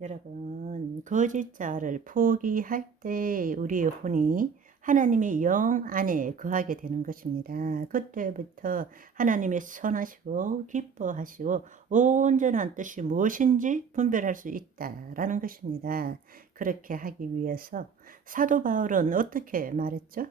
여러분, 거짓자를 포기할 때 우리의 혼이 하나님의 영 안에 거하게 되는 것입니다. 그때부터 하나님의 선하시고 기뻐하시고 온전한 뜻이 무엇인지 분별할 수 있다라는 것입니다. 그렇게 하기 위해서 사도 바울은 어떻게 말했죠?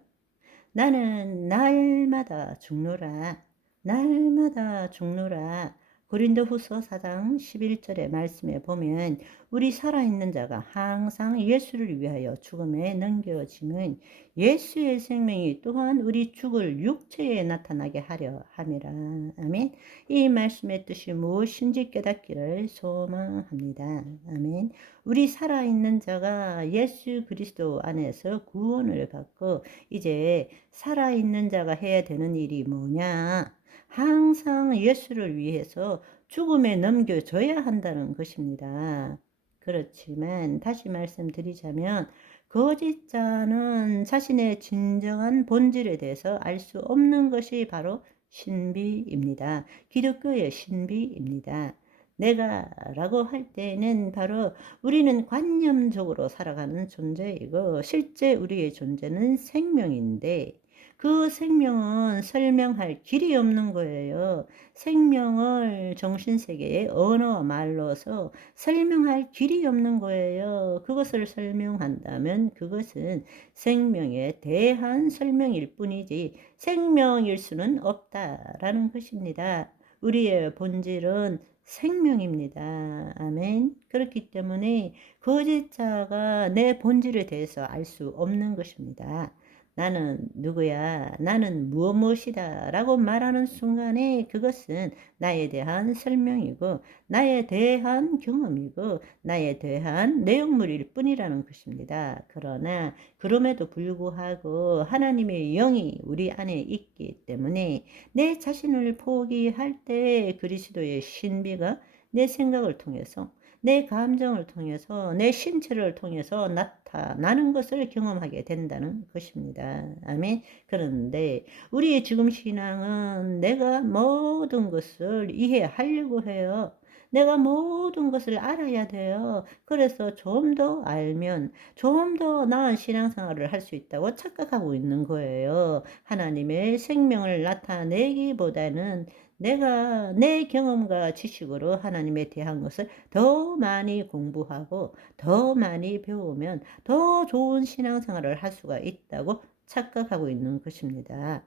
나는 날마다 죽노라. 날마다 죽노라. 고린도후서 4장 11절의 말씀에 보면 우리 살아있는 자가 항상 예수를 위하여 죽음에 넘겨짐은 예수의 생명이 또한 우리 죽을 육체에 나타나게 하려 함이라. 아멘. 이 말씀의 뜻이 무엇인지 깨닫기를 소망합니다. 아멘. 우리 살아있는 자가 예수 그리스도 안에서 구원을 받고 이제 살아있는 자가 해야 되는 일이 뭐냐? 항상 예수를 위해서 죽음에 넘겨줘야 한다는 것입니다. 그렇지만 다시 말씀드리자면 거짓자는 자신의 진정한 본질에 대해서 알 수 없는 것이 바로 신비입니다. 기독교의 신비입니다. 내가라고 할 때는 바로 우리는 관념적으로 살아가는 존재이고 실제 우리의 존재는 생명인데 그 생명은 설명할 길이 없는 거예요. 생명을 정신세계의 언어 말로서 설명할 길이 없는 거예요. 그것을 설명한다면 그것은 생명에 대한 설명일 뿐이지 생명일 수는 없다라는 것입니다. 우리의 본질은 생명입니다. 아멘. 그렇기 때문에 거짓자가 내 본질에 대해서 알 수 없는 것입니다. 나는 누구야? 나는 무엇이다? 라고 말하는 순간에 그것은 나에 대한 설명이고 나에 대한 경험이고 나에 대한 내용물일 뿐이라는 것입니다. 그러나 그럼에도 불구하고 하나님의 영이 우리 안에 있기 때문에 내 자신을 포기할 때 그리스도의 신비가 내 생각을 통해서 내 감정을 통해서 내 신체를 통해서 나타나는 것을 경험하게 된다는 것입니다. 아멘. 그런데 우리의 지금 신앙은 내가 모든 것을 이해하려고 해요. 내가 모든 것을 알아야 돼요. 그래서 좀 더 알면 좀 더 나은 신앙생활을 할 수 있다고 착각하고 있는 거예요. 하나님의 생명을 나타내기보다는 내가 내 경험과 지식으로 하나님에 대한 것을 더 많이 공부하고 더 많이 배우면 더 좋은 신앙생활을 할 수가 있다고 착각하고 있는 것입니다.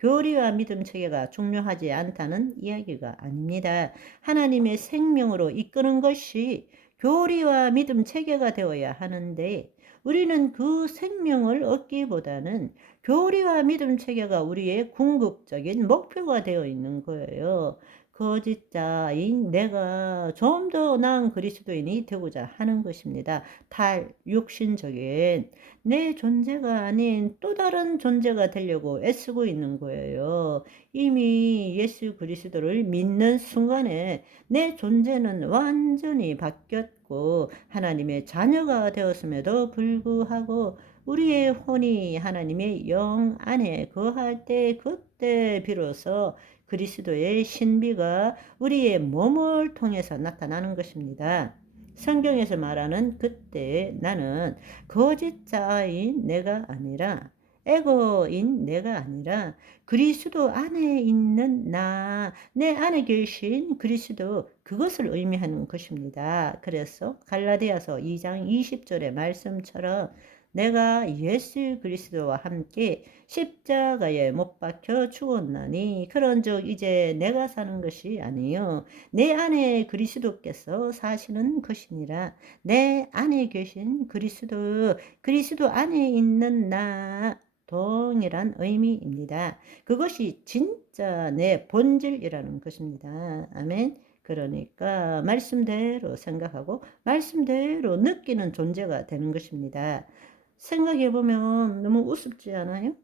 교리와 믿음 체계가 중요하지 않다는 이야기가 아닙니다. 하나님의 생명으로 이끄는 것이 교리와 믿음 체계가 되어야 하는데 우리는 그 생명을 얻기보다는 교리와 믿음 체계가 우리의 궁극적인 목표가 되어 있는 거예요. 거짓자인 내가 좀 더 나은 그리스도인이 되고자 하는 것입니다. 탈육신적인 내 존재가 아닌 또 다른 존재가 되려고 애쓰고 있는 거예요. 이미 예수 그리스도를 믿는 순간에 내 존재는 완전히 바뀌었고 하나님의 자녀가 되었음에도 불구하고 우리의 혼이 하나님의 영 안에 거할 때 그때 비로소 그리스도의 신비가 우리의 몸을 통해서 나타나는 것입니다. 성경에서 말하는 그때 나는 거짓자인 내가 아니라 에고인 내가 아니라 그리스도 안에 있는 나, 내 안에 계신 그리스도 그것을 의미하는 것입니다. 그래서 갈라디아서 2장 20절의 말씀처럼 내가 예수 그리스도와 함께 십자가에 못 박혀 죽었나니 그런즉 이제 내가 사는 것이 아니요 내 안에 그리스도께서 사시는 것이니라. 내 안에 계신 그리스도 안에 있는 나 동일한 의미입니다. 그것이 진짜 내 본질이라는 것입니다. 아멘. 그러니까 말씀대로 생각하고 말씀대로 느끼는 존재가 되는 것입니다. 생각해보면 너무 우습지 않아요?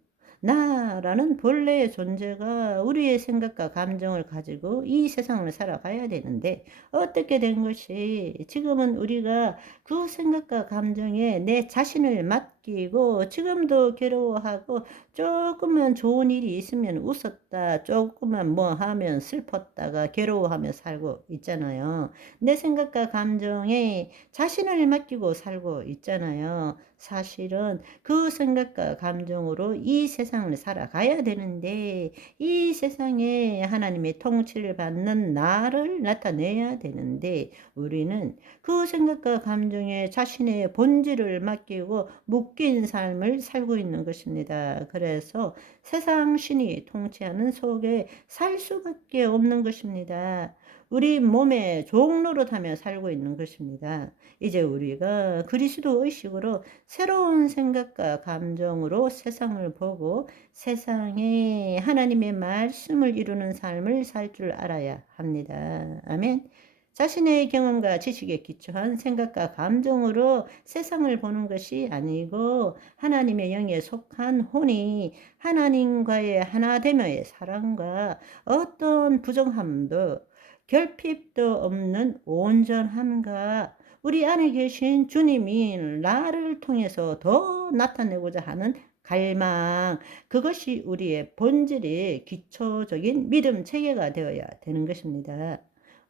나라는 본래의 존재가 우리의 생각과 감정을 가지고 이 세상을 살아가야 되는데 어떻게 된 것이 지금은 우리가 그 생각과 감정에 내 자신을 맡기고 지금도 괴로워하고 조금만 좋은 일이 있으면 웃었다, 조금만 뭐 하면 슬펐다가 괴로워하며 살고 있잖아요. 내 생각과 감정에 자신을 맡기고 살고 있잖아요. 사실은 그 생각과 감정으로 이 세상을 살아가야 되는데 이 세상에 하나님의 통치를 받는 나를 나타내야 되는데 우리는 그 생각과 감정에 자신의 본질을 맡기고 묶인 삶을 살고 있는 것입니다. 그래서 세상 신이 통치하는 속에 살 수밖에 없는 것입니다. 우리 몸의 종노릇하며 살고 있는 것입니다. 이제 우리가 그리스도 의식으로 새로운 생각과 감정으로 세상을 보고 세상에 하나님의 말씀을 이루는 삶을 살 줄 알아야 합니다. 아멘. 자신의 경험과 지식에 기초한 생각과 감정으로 세상을 보는 것이 아니고 하나님의 영에 속한 혼이 하나님과의 하나됨의 사랑과 어떤 부정함도 결핍도 없는 온전함과 우리 안에 계신 주님이 나를 통해서 더 나타내고자 하는 갈망, 그것이 우리의 본질의 기초적인 믿음 체계가 되어야 되는 것입니다.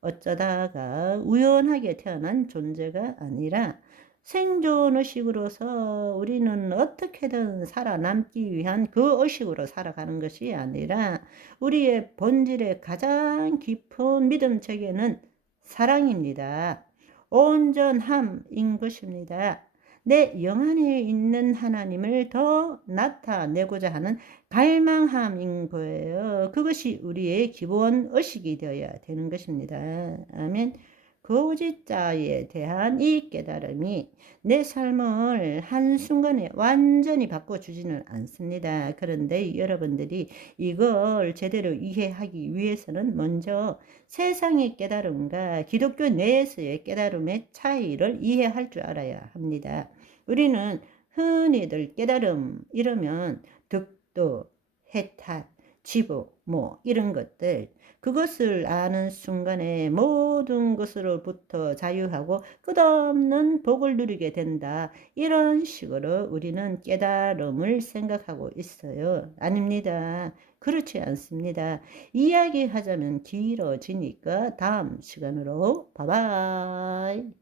어쩌다가 우연하게 태어난 존재가 아니라 생존 의식으로서 우리는 어떻게든 살아남기 위한 그 의식으로 살아가는 것이 아니라 우리의 본질의 가장 깊은 믿음 체계는 사랑입니다. 온전함인 것입니다. 내 영 안에 있는 하나님을 더 나타내고자 하는 갈망함인 거예요. 그것이 우리의 기본 의식이 되어야 되는 것입니다. 아멘. 거짓자에 대한 이 깨달음이 내 삶을 한순간에 완전히 바꿔주지는 않습니다. 그런데 여러분들이 이걸 제대로 이해하기 위해서는 먼저 세상의 깨달음과 기독교 내에서의 깨달음의 차이를 이해할 줄 알아야 합니다. 우리는 흔히들 깨달음 이러면 득도, 해탈, 지복 뭐 이런 것들, 그것을 아는 순간에 모든 것으로부터 자유하고 끝없는 복을 누리게 된다, 이런 식으로 우리는 깨달음을 생각하고 있어요. 아닙니다. 그렇지 않습니다. 이야기하자면 길어지니까 다음 시간으로 바이바이.